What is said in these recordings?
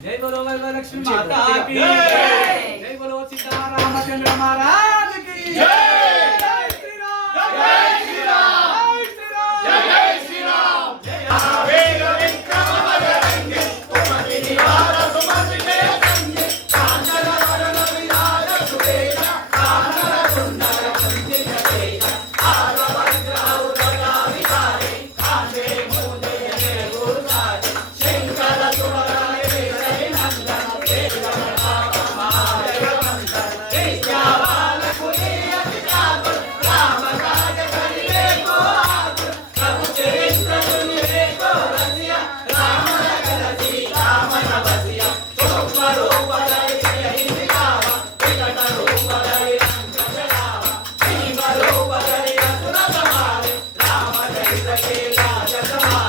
జై బలో వరలక్ష్మి మాతాకి. జై. బలో సీతారామచంద్ర మహారాజుకి జై. జగవేలా జగవా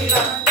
可以了。